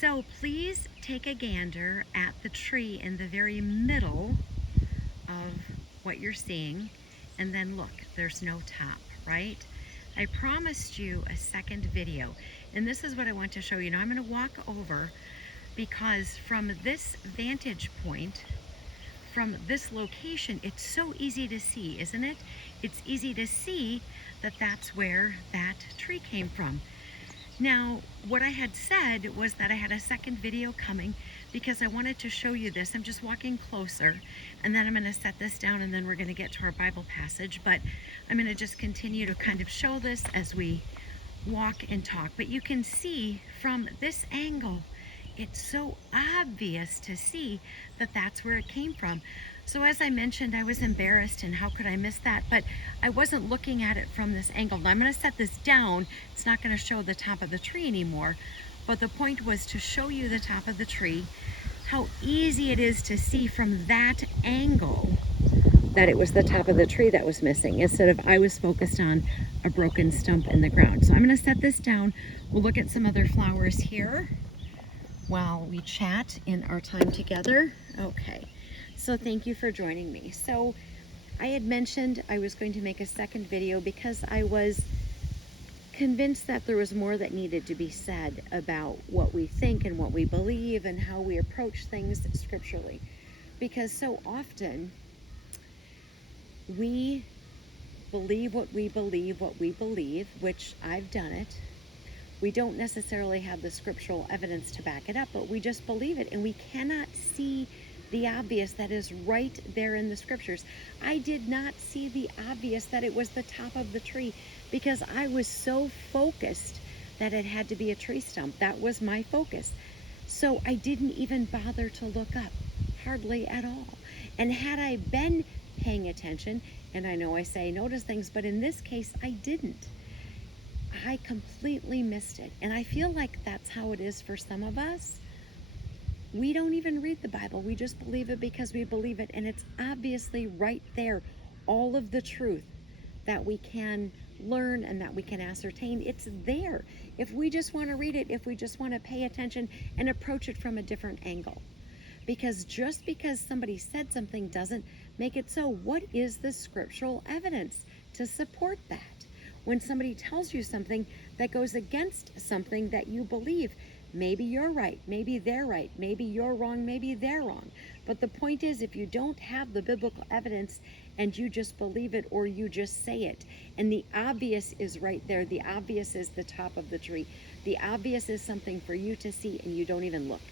So please take a gander at the tree in the very middle of what you're seeing, and then look, there's no top, right? I promised you a second video, and this is what I want to show you. Now I'm going to walk over because from this vantage point, from this location, it's so easy to see, isn't it? It's easy to see that that's where that tree came from. Now, what I had said was that I had a second video coming because I wanted to show you this. I'm just walking closer, and then I'm going to set this down, and then we're going to get to our Bible passage. But I'm going to just continue to kind of show this as we walk and talk. But you can see from this angle, it's so obvious to see that that's where it came from. So as I mentioned, I was embarrassed, and how could I miss that? But I wasn't looking at it from this angle. Now I'm going to set this down. It's not going to show the top of the tree anymore. But the point was to show you the top of the tree, how easy it is to see from that angle that it was the top of the tree that was missing, instead of I was focused on a broken stump in the ground. So I'm going to set this down. We'll look at some other flowers here while we chat in our time together. Okay, so thank you for joining me. So I had mentioned I was going to make a second video because I was convinced that there was more that needed to be said about what we think and what we believe and how we approach things scripturally. Because so often we believe what we believe, which I've done it. We don't necessarily have the scriptural evidence to back it up, but we just believe it, and we cannot see the obvious that is right there in the scriptures. I did not see the obvious that it was the top of the tree because I was so focused that it had to be a tree stump. That was my focus. So I didn't even bother to look up, hardly at all. And had I been paying attention, and I know I say notice things, but in this case I didn't. I completely missed it. And I feel like that's how it is for some of us. We don't even read the Bible. We just believe it because we believe it. And it's obviously right there. All of the truth that we can learn and that we can ascertain, it's there. If we just want to read it, if we just want to pay attention and approach it from a different angle. Because just because somebody said something doesn't make it so. What is the scriptural evidence to support that? When somebody tells you something that goes against something that you believe, maybe you're right, maybe they're right, maybe you're wrong, maybe they're wrong. But the point is, if you don't have the biblical evidence and you just believe it or you just say it, and the obvious is right there, the obvious is the top of the tree, the obvious is something for you to see and you don't even look.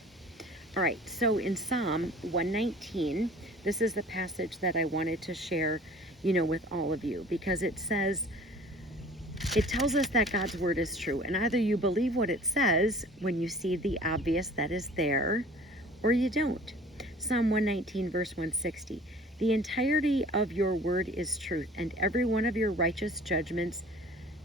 All right, so in Psalm 119, this is the passage that I wanted to share, with all of you, because it tells us that God's word is true, and either you believe what it says when you see the obvious that is there, or you don't. Psalm 119, verse 160, the entirety of your word is truth, and every one of your righteous judgments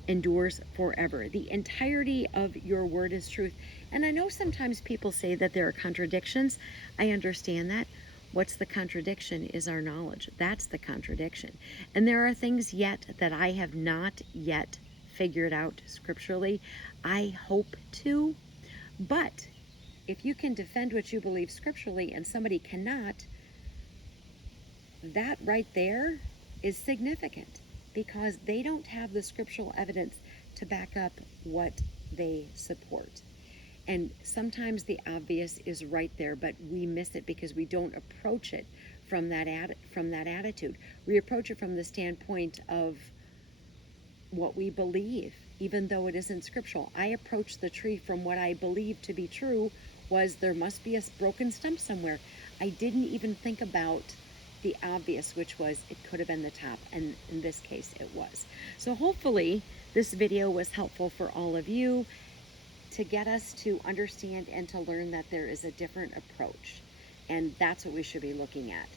endures forever. The entirety of your word is truth. And I know sometimes people say that there are contradictions. I understand that. What's the contradiction is our knowledge. That's the contradiction. And there are things yet that I have not yet figured out scripturally. I hope to. But if you can defend what you believe scripturally and somebody cannot, that right there is significant because they don't have the scriptural evidence to back up what they support. And sometimes the obvious is right there, but we miss it because we don't approach it from that attitude. We approach it from the standpoint of what we believe, even though it isn't scriptural. I approach the tree from what I believe to be true was there must be a broken stump somewhere. I didn't even think about the obvious, which was it could have been the top, and in this case it was. So hopefully this video was helpful for all of you to get us to understand and to learn that there is a different approach, and that's what we should be looking at.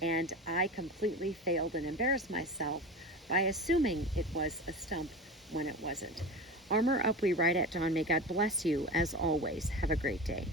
And I completely failed and embarrassed myself by assuming it was a stump when it wasn't. Armor up, we ride at dawn. May God bless you as always. Have a great day.